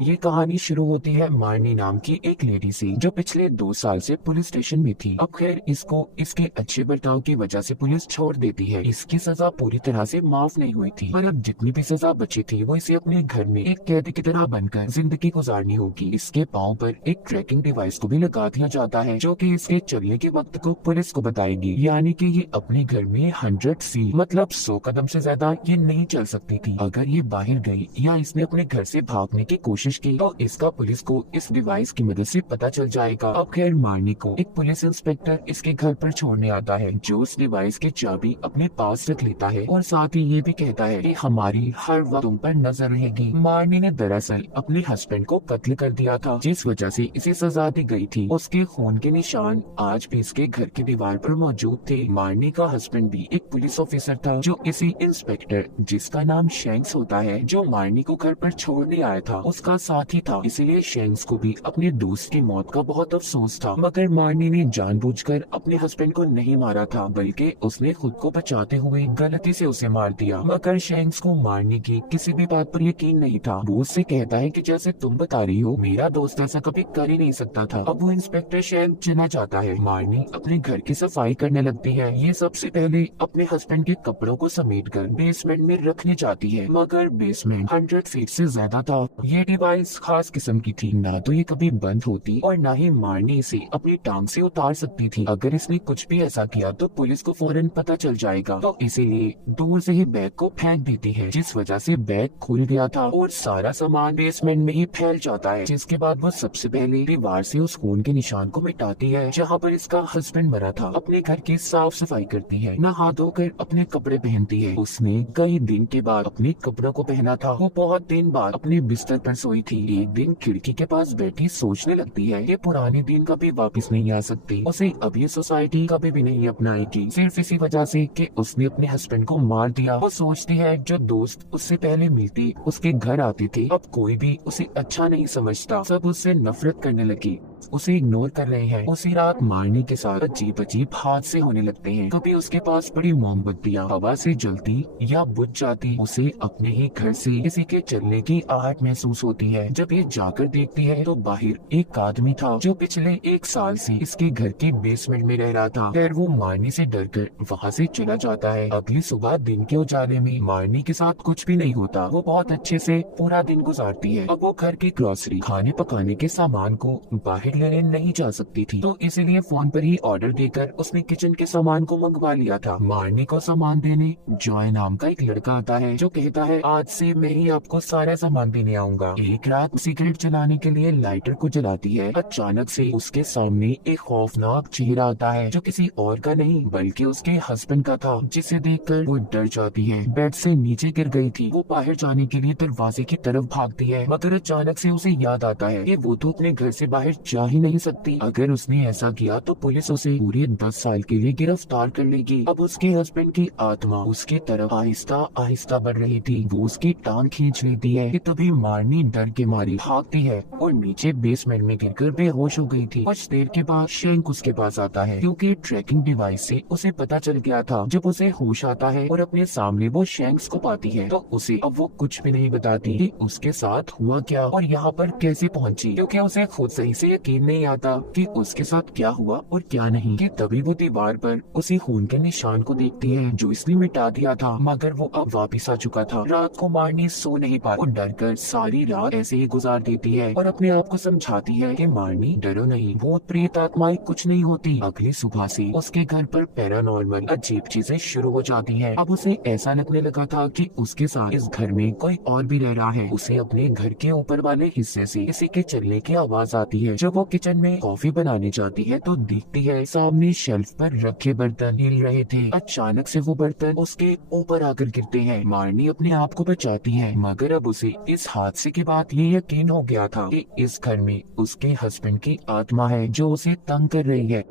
ये कहानी शुरू होती है मारनी नाम की एक लेडी से, जो पिछले 2 साल से पुलिस स्टेशन में थी। अब खैर इसको इसके अच्छे बर्ताव की वजह से पुलिस छोड़ देती है। इसकी सजा पूरी तरह से माफ नहीं हुई थी, पर अब जितनी भी सजा बची थी वो इसे अपने घर में एक कैदी की तरह बनकर जिंदगी गुजारनी होगी। इसके पाँव पर एक ट्रैकिंग डिवाइस को भी लगा दिया जाता है, जो कि इसके चलने के वक्त को पुलिस को बताएगी। यानी कि ये अपने घर में 100 फीट मतलब 100 कदम से ज्यादा ये नहीं चल सकती थी। अगर ये बाहर गई या इसने अपने घर से भागने की कोशिश की तो इसका पुलिस को इस डिवाइस की मदद से पता चल जाएगा। अब खैर मारनी को एक पुलिस इंस्पेक्टर इसके घर पर छोड़ने आता है, जो उस डिवाइस की चाबी अपने पास रख लेता है और साथ ही ये भी कहता है कि हमारी हर वक्त तुम पर नजर रहेगी। मारनी ने दरअसल अपने हस्बैंड को कत्ल कर दिया था, जिस वजह से इसे सजा दी गई थी। उसके खून के निशान आज भी इसके घर की दीवार पर मौजूद थे। मारनी का हस्बैंड भी एक पुलिस ऑफिसर था, जो इसी इंस्पेक्टर जिसका नाम शैंक्स होता है, जो मारनी को घर पर छोड़ने आया था, उसका साथी था। इसीलिए शैंक्स को भी अपने दोस्त की मौत का बहुत अफसोस था। मगर मारनी ने जानबूझकर अपने हस्बैंड को नहीं मारा था, बल्कि उसने खुद को बचाते हुए गलती से उसे मार दिया। मगर शैंक्स को मारने की किसी भी बात पर यकीन नहीं था। वो उससे कहता है कि जैसे तुम बता रही हो, मेरा दोस्त ऐसा कभी कर ही नहीं सकता था। अब वो इंस्पेक्टर शैंक्स चला जाता है। मारनी अपने घर की सफाई करने लगती है। ये सबसे पहले अपने हस्बैंड के कपड़ों को समेटकर बेसमेंट में रखने जाती है, मगर बेसमेंट 100 फीट से ज्यादा था। ये डिवाइस खास किस्म की थी, ना तो ये कभी बंद होती और ना ही मारनी इसे अपनी टांग से उतार सकती थी। अगर इसने कुछ भी ऐसा किया तो पुलिस को फौरन पता चल जाएगा, तो इसीलिए दूर से ही बैग को फेंक देती है, जिस वजह से बैग खुल गया था और सारा सामान बेसमेंट में ही फैल जाता है। जिसके बाद वो सबसे पहले दीवार से उस खून के निशान को मिटाती है जहाँ पर इसका हस्बैंड मरा था। अपने घर की साफ सफाई करती है, नहा धोकर अपने कपड़े पहनती है। उसने कई दिन के बाद अपने कपड़ों को पहना था। वो बहुत दिन बाद अपने बिस्तर पर सोई थी। एक दिन खिड़की के पास बैठी सोचने लगती है कि पुराने दिन कभी वापस नहीं आ सकती। उसे अभी सोसाइटी कभी भी नहीं अपनाएगी, सिर्फ इसी वजह से कि उसने अपने हस्बैंड को मार दिया। वो सोचती है जो दोस्त उससे पहले मिलती उसके घर आती थी, अब कोई भी उसे अच्छा नहीं समझता, सब उससे नफरत करने लगी, उसे इग्नोर कर रहे हैं। उसी रात मारनी के साथ अजीब अजीब हादसे होने लगते हैं। कभी उसके पास बड़ी मोमबत्तियाँ हवा से जलती या बुझ जाती। उसे अपने ही घर से किसी के चलने की आहट महसूस होती है। जब ये जाकर देखती है तो बाहर एक आदमी था, जो पिछले 1 साल से इसके घर के बेसमेंट में रह रहा था। फिर वो मारनी से डरकर वहाँ से चला जाता है। अगली सुबह दिन के उजाले में मारनी के साथ कुछ भी नहीं होता। वो बहुत अच्छे से पूरा दिन गुजारती है। अब वो घर की ग्रोसरी खाने पकाने के सामान को बाहर लेने नहीं जा सकती थी, तो इसीलिए फोन पर ही ऑर्डर देकर उसने किचन के सामान को मंगवा लिया था। मारनी को सामान देने जॉय नाम का एक लड़का आता है, जो कहता है आज से मैं ही आपको सारा सामान देने आऊंगा। एक रात सिगरेट जलाने के लिए लाइटर को जलाती है। अचानक से उसके सामने एक खौफनाक चेहरा आता है, जो किसी और का नहीं बल्कि उसके हस्बैंड का था, जिसे देखकर वो डर जाती है। बेड से नीचे गिर गई थी। वो बाहर जाने के लिए दरवाजे की तरफ भागती है, मगर अचानक से उसे याद आता है कि वो तो अपने घर से बाहर जा ही नहीं सकती। अगर उसने ऐसा किया तो पुलिस उसे पूरे 10 साल के लिए गिरफ्तार कर लेगी। अब उसके हस्बैंड की आत्मा उसके तरफ आहिस्ता आहिस्ता बढ़ रही थी। वो उसकी टांग खींच लेती है कि तभी मारनी डर के मारी भागती है और नीचे बेसमेंट में गिरकर बेहोश हो गई थी। कुछ देर के बाद शैंक उसके पास आता है, क्योंकि ट्रैकिंग डिवाइस से उसे पता चल गया था। जब उसे होश आता है और अपने सामने वो शैंक्स को पाती है, तो उसे अब वो कुछ भी नहीं बताती कि उसके साथ हुआ क्या और यहाँ पर कैसे पहुँची, क्योंकि उसे खुद सही से यकीन नहीं आता कि उसके साथ क्या हुआ और क्या नहीं। कि तभी वो दीवार पर उसी खून के निशान को देखती है, जो इसने मिटा दिया था, मगर वो अब वापस आ चुका था। रात को मारनी सो नहीं पाती और डर कर सारी रात ऐसे ही गुजार देती है और अपने आप को समझाती है कि मारनी डरो नहीं, भूत प्रेत आत्माएं कुछ नहीं होती। अगली सुबह से उसके घर पर पैरानॉर्मल अजीब चीजें शुरू हो जाती है। अब उसे ऐसा लगने लगा था कि उसके साथ इस घर में कोई और भी रह रहा है। उसे अपने घर के ऊपर वाले हिस्से से किसी के चलने की आवाज आती है। जब वो किचन में कॉफी बनाने जाती है तो देखती है सामने शेल्फ पर रखे बर्तन हिल रहे थे। अचानक से वो बर्तन उसके ऊपर आकर गिरते हैं। मारनी अपने आप को बचाती है, मगर अब उसे इस हादसे के बाद ये यकीन हो गया था कि इस घर में उसके हस्बैंड की आत्मा है, जो उसे तंग कर रही है।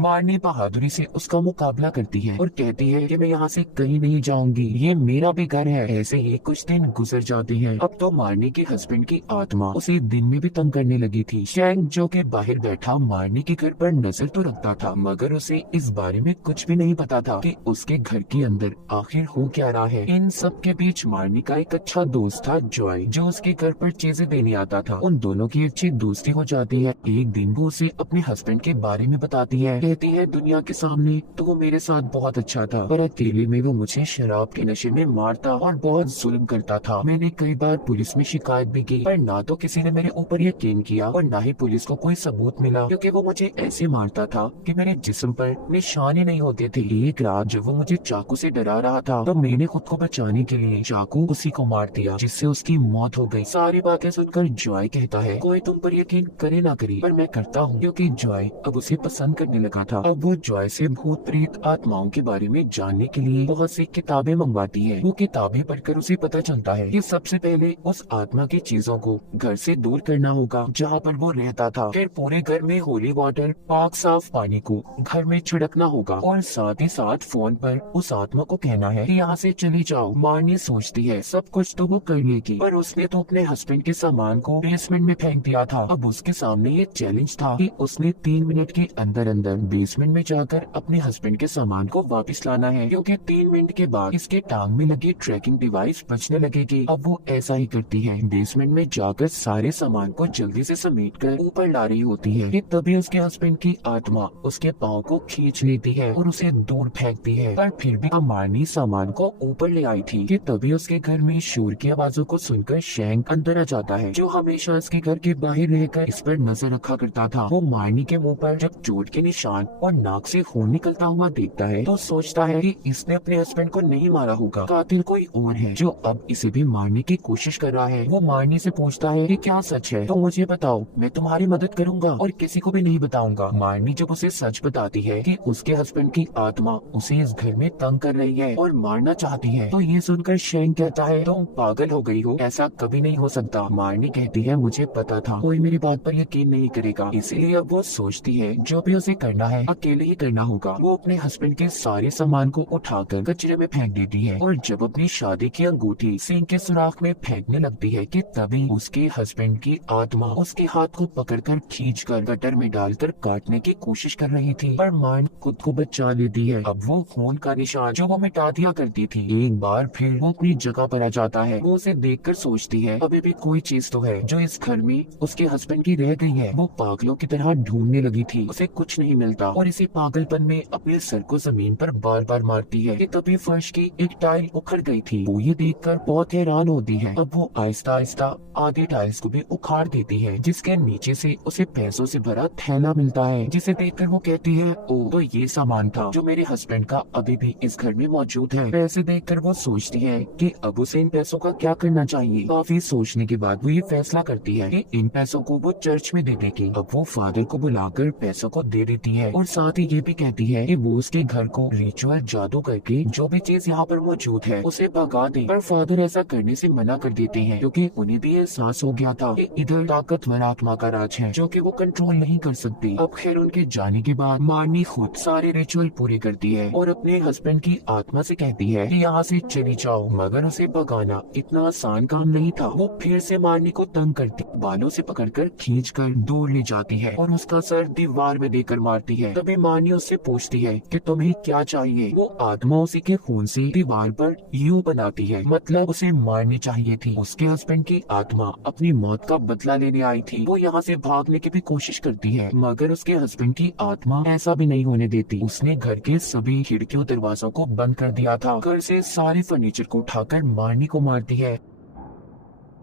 मारनी बहादुरी से उसका मुकाबला करती है और कहती है कि मैं यहाँ से कहीं नहीं जाऊंगी, ये मेरा भी घर है। ऐसे ही कुछ दिन गुजर जाते हैं। अब तो मारनी के हस्बैंड की आत्मा उसे दिन में भी तंग करने लगी थी। शैंक जो के बाहर बैठा मारनी के घर पर नजर तो रखता था, मगर उसे इस बारे में कुछ भी नहीं पता था कि उसके घर के अंदर आखिर हो क्या रहा है। इन सब के बीच मारनी का एक अच्छा दोस्त था जॉय, जो उसके घर पर चीजें देने आता था। उन दोनों की अच्छी दोस्ती हो जाती है। एक दिन वो उसे अपने हस्बैंड के बारे में बताती है। कहती है दुनिया के सामने तो वो मेरे साथ बहुत अच्छा था, पर अकेले में वो मुझे शराब के नशे में मारता और बहुत जुल्म करता था। मैंने कई बार पुलिस में शिकायत भी की, पर ना तो किसी ने मेरे ऊपर यकीन किया और ना ही पुलिस को कोई सबूत मिला, क्योंकि वो मुझे ऐसे मारता था कि मेरे जिस्म पर निशान ही नहीं होते थे। एक रात जब वो मुझे चाकू से डरा रहा था, तो मैंने खुद को बचाने के लिए चाकू उसी को मार दिया, जिससे उसकी मौत हो गई। सारी बातें सुनकर जॉय कहता है कोई तुम पर यकीन करे ना करे, पर मैं करता हूँ, क्योंकि जॉय अब उसे पसंद करने लगा था। अब वो जॉय से भूत प्रेत आत्माओं के बारे में जानने के लिए बहुत सी किताबें मंगवाती है। वो किताबें पढ़कर उसे पता चलता है कि सबसे पहले उस आत्मा की चीजों को घर से दूर करना होगा जहाँ पर वो रहता था। फिर पूरे घर में होली वाटर, पाक साफ पानी को घर में छिड़कना होगा, और साथ ही साथ फोन पर उस आत्मा को कहना है कि यहाँ से चली जाओ। मारनी सोचती है सब कुछ तो वो कर लेगी, पर उसने तो अपने हस्बैंड के सामान को बेसमेंट में फेंक दिया था। अब उसके सामने ये चैलेंज था कि उसने 3 मिनट के अंदर अंदर बेसमेंट में जाकर अपने हस्बैंड के सामान को वापस लाना है, क्योंकि 3 मिनट के बाद इसके टांग में लगी ट्रैकिंग डिवाइस बचने लगेगी। अब वो ऐसा ही करती है, बेसमेंट में जाकर सारे सामान को जल्दी से समेट कर ऊपर ला रही होती है कि तभी उसके हस्बैंड की आत्मा उसके पाँव को खींच लेती है और उसे दूर फेंकती है। पर फिर भी मारनी सामान को ऊपर ले आई थी कि तभी उसके घर में शोर की आवाजों को सुनकर शैंक अंदर आ जाता है, जो हमेशा उसके घर के बाहर रहकर इस पर नजर रखा करता था। वो मारनी के मुंह पर जब चोट के निशान और नाक से खून निकलता हुआ देखता है, तो सोचता है कि इसने अपने हस्बैंड को नहीं मारा होगा, कातिल कोई और है जो अब इसे भी मारने की कोशिश कर रहा है। वो मारनी से पूछता है कि क्या सच है, तो मुझे बताओ, मैं तुम्हारी मदद करूंगा और किसी को भी नहीं बताऊंगा। मारनी जब उसे सच बताती है कि उसके हस्बैंड की आत्मा उसे इस घर में तंग कर रही है और मारना चाहती है, तो ये सुनकर शैंक कहता है तुम पागल हो गई हो, ऐसा कभी नहीं हो सकता। मारनी कहती है मुझे पता था कोई मेरी बात पर यकीन नहीं करेगा, इसीलिए अब वो सोचती है जो भी उसे करना है अकेले ही करना होगा। वो अपने हस्बैंड के सारे सामान को उठाकर कचरे में फेंक देती है और जब अपनी शादी की अंगूठी सिंक के सुराख में फेंकने लगती है कि तभी उसके हस्बैंड की आत्मा उसके हाथ को पकड़कर खींचकर गटर में डालकर काटने की कोशिश कर रही थी, पर मारनी खुद को बचा लेती है। अब वो खून का निशान जो वो मिटा दिया करती थी, एक बार फिर वो अपनी जगह पर आ जाता है। वो उसे देखकर सोचती है अभी भी कोई चीज तो है जो इस घर में उसके हस्बैंड की रह गई है। वो पागलों की तरह ढूंढने लगी थी, उसे कुछ नहीं मिलता और इसी पागलपन में अपने सर को जमीन पर बार बार मारती है कि तभी फर्श की एक टाइल उखड़ गई थी। वो ये देखकर बहुत हैरान होती है। अब वो आहिस्ता आहिस्ता आधी टाइल्स को भी उखाड़ देती है, जिसके नीचे से उसे पैसों से भरा थैला मिलता है, जिसे देखकर वो कहती है ओ, तो ये सामान था जो मेरे हस्बैंड का अभी भी इस घर में मौजूद है। पैसे देखकर वो सोचती है कि अब उसे इन पैसों का क्या करना चाहिए। काफी सोचने के बाद वो ये फैसला करती है कि इन पैसों को वो चर्च में दे देगी। अब वो फादर को बुलाकर पैसों को दे देती है और साथ ही ये भी कहती है कि वो उसके घर को रिचुअल जादू करके जो भी चीज यहाँ पर मौजूद है उसे भगा दे। पर फादर ऐसा करने से मना कर देते हैं, क्योंकि उन्हें भी एहसास हो गया था कि इधर ताकतवर आत्मा का राज है जो कि वो कंट्रोल नहीं कर सकती। अब खैर उनके जाने के बाद मारनी खुद सारे रिचुअल पूरे करती है और अपने हस्बैंड की आत्मा से कहती है कि यहाँ से चली जाओ, मगर उसे भगाना इतना आसान काम नहीं था। वो फिर से मारनी को तंग करती, बालों से पकड़कर खींचकर दूर ले जाती है और उसका सर दीवार में देकर मारती है। तभी मारनी उससे पूछती है कि तुम्हें क्या चाहिए। वो आत्मा उसी के खून से दीवार पर यू बनाती है, मतलब उसे मारनी चाहिए थी। उसके हस्बैंड की आत्मा अपनी मौत का बदला लेने आई थी। वो यहाँ से भागने की भी कोशिश करती है, मगर उसके हस्बैंड की आत्मा ऐसा भी नहीं होने देती। उसने घर के सभी खिड़कियों दरवाजों को बंद कर दिया था। घर से सारे फर्नीचर को उठाकर मारनी को मारती है।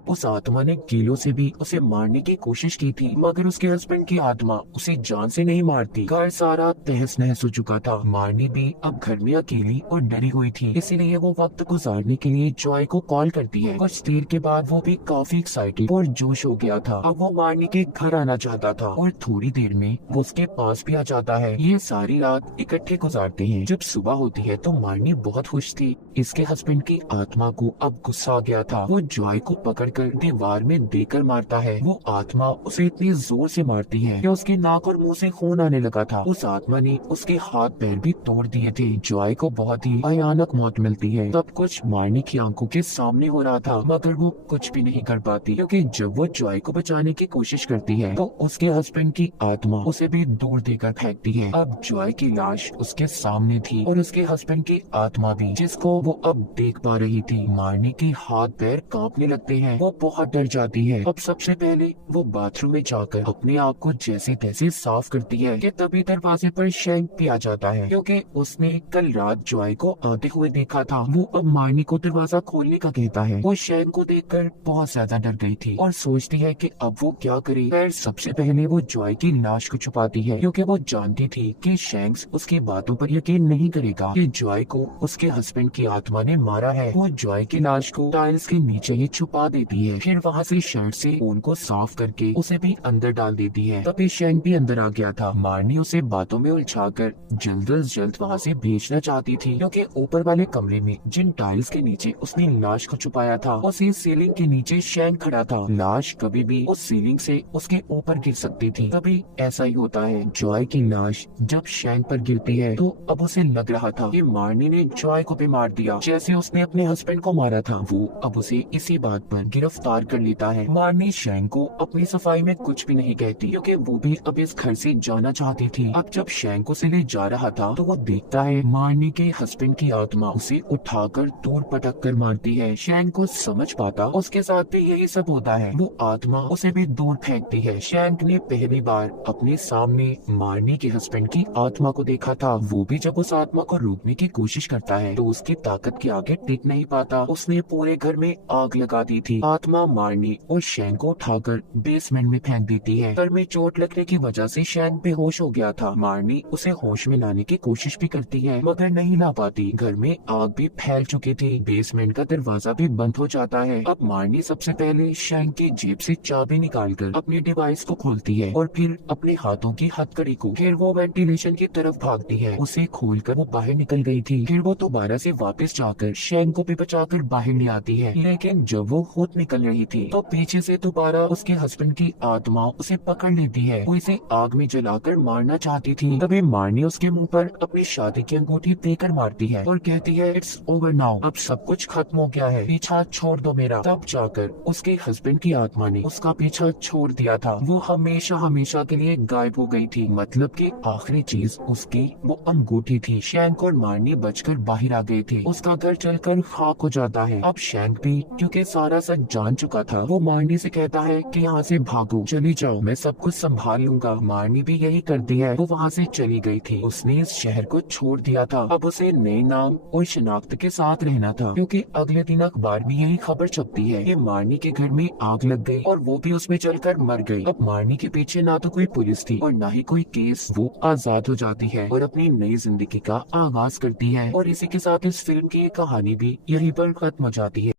उस आत्मा ने कीलों से भी उसे मारने की कोशिश की थी, मगर उसके हस्बैंड की आत्मा उसे जान से नहीं मारती। घर सारा तहस नहस हो चुका था। मारनी भी अब घर में अकेली और डरी हुई थी, इसीलिए वो वक्त गुजारने के लिए जॉय को कॉल करती है। कुछ देर के बाद वो भी काफी एक्साइटेड और जोश हो गया था। अब वो मारनी के घर आना चाहता था और थोड़ी देर में वो उसके पास भी आ जाता है। ये सारी रात इकट्ठे गुजारते हैं। जब सुबह होती है तो मारनी बहुत खुश थी। इसके हस्बैंड की आत्मा को अब गुस्सा आ गया था। वो जॉय को पकड़ कर दीवार में देकर मारता है। वो आत्मा उसे इतनी जोर से मारती है कि उसके नाक और मुंह से खून आने लगा था। उस आत्मा ने उसके हाथ पैर भी तोड़ दिए थे। जॉय को बहुत ही भयानक मौत मिलती है। सब कुछ मार्नी की आंखों के सामने हो रहा था, मगर वो कुछ भी नहीं कर पाती, क्योंकि जब वो जॉय को बचाने की कोशिश करती है तो उसके हस्बैंड की आत्मा उसे भी दूर देकर फेंकती है। अब जॉय की लाश उसके सामने थी और उसके हस्बैंड की आत्मा भी, जिसको वो अब देख पा रही थी। मार्नी के हाथ पैर कांपने लगते हैं। वो बहुत डर जाती है। अब सबसे पहले वो बाथरूम में जाकर अपने आप को जैसे तैसे साफ करती है कि तभी दरवाजे पर शैंक भी आ जाता है, क्योंकि उसने कल रात जॉय को आते हुए देखा था। वो अब मार्नी को दरवाजा खोलने का कहता है। वो शैंक को देखकर बहुत ज्यादा डर गई थी और सोचती है कि अब वो क्या करे। फिर सबसे पहले वो जॉय की लाश को छुपाती है, क्योंकि वो जानती थी कि शैंक्स उसकी बातों पर यकीन नहीं करेगा कि जॉय को उसके हस्बैंड की आत्मा ने मारा है। वो जॉय की लाश को टाइल्स के नीचे ही छुपा देती है। फिर वहाँ से शर्ट से खून को साफ करके उसे भी अंदर डाल देती है। तभी शैंक भी अंदर आ गया था। मार्नी उसे बातों में उलझाकर जल्द अज जल्द वहाँ से भेजना चाहती थी, क्योंकि ऊपर वाले कमरे में जिन टाइल्स के नीचे उसने लाश को छुपाया था, उसी सीलिंग के नीचे शैंक खड़ा था। लाश कभी भी उस सीलिंग से उसके ऊपर गिर सकती थी। तभी ऐसा ही होता है। जॉय की लाश जब शैंक पर गिरती है तो अब उसे लग रहा था कि मार्नी ने जॉय को भी मार दिया, जैसे उसने अपने हस्बैंड को मारा था। वो अब उसे इसी बात पर गिरफ्तार कर लेता है। मार्नी शैंक को अपनी सफाई में कुछ भी नहीं कहती, क्योंकि वो भी अब इस घर से जाना चाहती थी। अब जब शैंक उसे ले जा रहा था तो वो देखता है मार्नी के हस्बैंड की आत्मा उसे उठाकर दूर पटक कर मारती है। शैंक को समझ पाता उसके साथ भी यही सब होता है। वो आत्मा उसे भी दूर फेंकती है। शैंक ने पहली बार अपने सामने मार्नी के हस्बैंड की आत्मा को देखा था। वो भी जब उस आत्मा को रोकने की कोशिश करता है तो उसकी ताकत के आगे टिक नहीं पाता। उसने पूरे घर में आग लगा दी थी। आत्मा मार्नी और शैंक को उठाकर बेसमेंट में फेंक देती है। सर में चोट लगने की वजह से शैंक बेहोश हो गया था। मार्नी उसे होश में लाने की कोशिश भी करती है, मगर नहीं ला पाती। घर में आग भी फैल चुकी थी। बेसमेंट का दरवाजा भी बंद हो जाता है। अब मार्नी सबसे पहले शैंक की जेब से चाबी निकालकर अपनी डिवाइस को खोलती है और फिर अपने हाथों की हथकड़ी को। फिर वो वेंटिलेशन की तरफ भागती है। उसे खोलकर वो बाहर निकल गई थी। फिर वो दोबारा से वापस जाकर शैंक को भी बचाकर बाहर ले आती है। लेकिन जब वो खुद निकल रही थी तो पीछे से दोबारा उसके हस्बैंड की आत्मा उसे पकड़ लेती है। वो इसे आग में जलाकर मारना चाहती थी। तभी मार्नी उसके मुंह पर अपनी शादी की अंगूठी देकर मारती है और कहती है, इट्स ओवर नाउ, अब सब कुछ खत्म हो गया है, पीछा छोड़ दो मेरा। तब जाकर उसके हस्बैंड की आत्मा ने उसका पीछा छोड़ दिया था। वो हमेशा हमेशा के लिए गायब हो गई थी। मतलब कि आखिरी चीज उसकी वो अंगूठी थी। शैंक और मार्नी बचकर बाहर आ गए थे। उसका घर चलकर खाक हो जाता है। अब शैंक भी क्योंकि सारा सच जान चुका था, वो मार्नी से कहता है कि यहाँ से भागो, चली जाओ, मैं सब कुछ संभाल लूंगा। मार्नी भी यही करती है। वो वहाँ से चली गई थी। उसने इस शहर को छोड़ दिया था। अब उसे नए नाम और शनाख्त के साथ रहना था, क्योंकि अगले दिन अखबार में यही खबर छपती है कि मार्नी के घर में आग लग गई और वो भी उसमें जलकर मर गई। अब मार्नी के पीछे ना तो कोई पुलिस थी और ना ही कोई केस। वो आजाद हो जाती है और अपनी नई जिंदगी का आगाज करती है। और इसी के साथ इस फिल्म की कहानी भी यहीं पर खत्म हो जाती है।